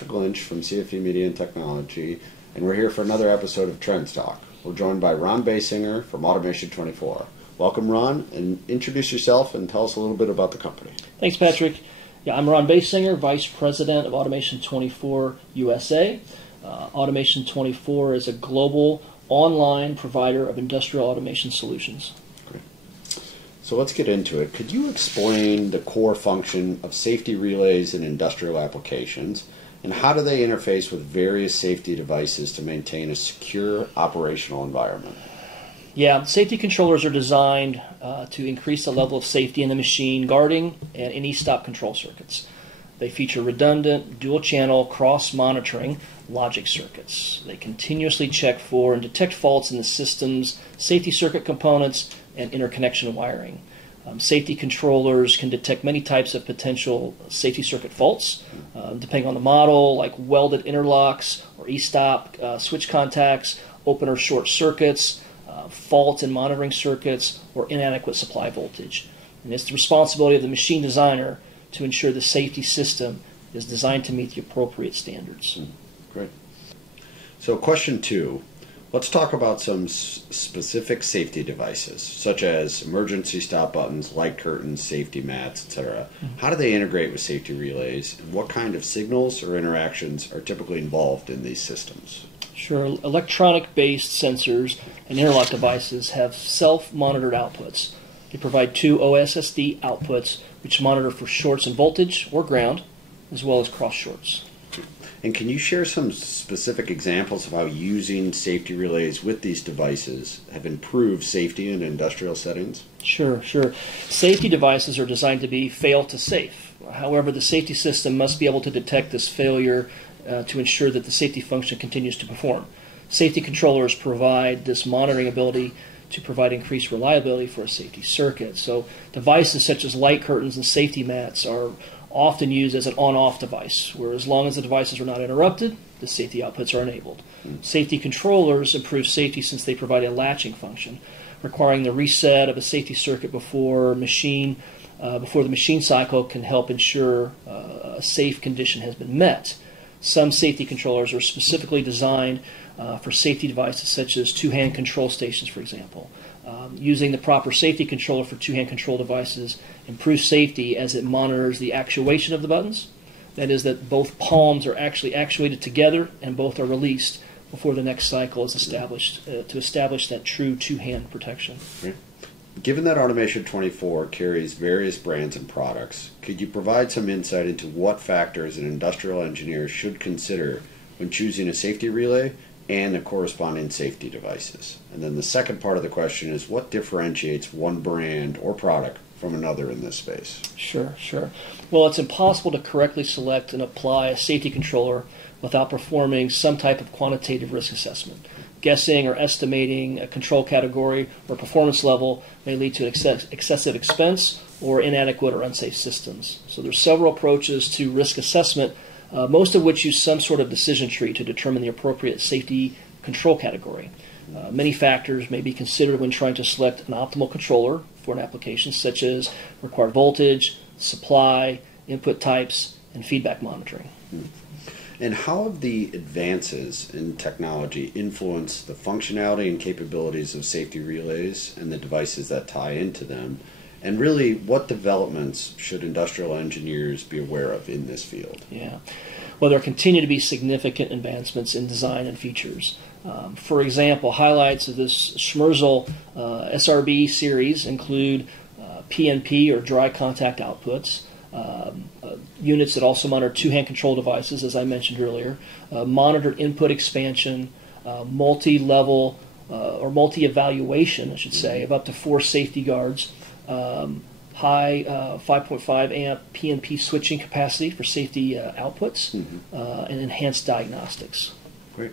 Patrick Lynch from CFE Media and Technology, and we're here for another episode of Trends Talk. We're joined by Ron Baysinger from Automation24. Welcome, Ron, and introduce yourself and tell us a little bit about the company. Thanks, Patrick. Yeah, I'm Ron Baysinger, Vice President of Automation24 USA. Automation24 is a global online provider of industrial automation solutions. Great. So let's get into it. Could you explain the core function of safety relays in industrial applications, and how do they interface with various safety devices to maintain a secure operational environment? Yeah, safety controllers are designed to increase the level of safety in the machine guarding and any stop control circuits. They feature redundant, dual-channel, cross-monitoring logic circuits. They continuously check for and detect faults in the system's safety circuit components and interconnection wiring. Safety controllers can detect many types of potential safety circuit faults, depending on the model, like welded interlocks or e-stop switch contacts, open or short circuits, faults in monitoring circuits, or inadequate supply voltage. And it's the responsibility of the machine designer to ensure the safety system is designed to meet the appropriate standards. Great. So question 2, let's talk about some specific safety devices, such as emergency stop buttons, light curtains, safety mats, etc. How do they integrate with safety relays, and what kind of signals or interactions are typically involved in these systems? Sure. Electronic-based sensors and interlock devices have self-monitored outputs. They provide 2 OSSD outputs which monitor for shorts in voltage or ground, as well as cross shorts. And can you share some specific examples of how using safety relays with these devices have improved safety in industrial settings? Sure. Safety devices are designed to be fail to safe. However, the safety system must be able to detect this failure to ensure that the safety function continues to perform. Safety controllers provide this monitoring ability to provide increased reliability for a safety circuit. So devices such as light curtains and safety mats are often used as an on-off device, where as long as the devices are not interrupted, the safety outputs are enabled. Safety controllers improve safety since they provide a latching function, requiring the reset of a safety circuit before the machine cycle can help ensure a safe condition has been met. Some safety controllers are specifically designed for safety devices such as two-hand control stations, for example. Using the proper safety controller for two-hand control devices improves safety as it monitors the actuation of the buttons. That is, that both palms are actually actuated together and both are released before the next cycle is established to establish that true two-hand protection. Okay. Given that Automation24 carries various brands and products, could you provide some insight into what factors an industrial engineer should consider when choosing a safety relay and the corresponding safety devices? And then the second part of the question is, what differentiates one brand or product from another in this space? Sure. Well, it's impossible to correctly select and apply a safety controller without performing some type of quantitative risk assessment. Guessing or estimating a control category or performance level may lead to excessive expense or inadequate or unsafe systems. So there's several approaches to risk assessment, most of which use some sort of decision tree to determine the appropriate safety control category. Many factors may be considered when trying to select an optimal controller for an application, such as required voltage, supply, input types, and feedback monitoring. And how have the advances in technology influenced the functionality and capabilities of safety relays and the devices that tie into them? And really, what developments should industrial engineers be aware of in this field? Yeah. Well, there continue to be significant advancements in design and features. For example, highlights of this Schmerzel SRB series include PNP, or dry contact outputs, units that also monitor two-hand control devices, as I mentioned earlier, monitored input expansion, multi-level or multi-evaluation, I should say, of up to 4 safety guards, high 5.5 amp PNP switching capacity for safety outputs, and enhanced diagnostics. Great.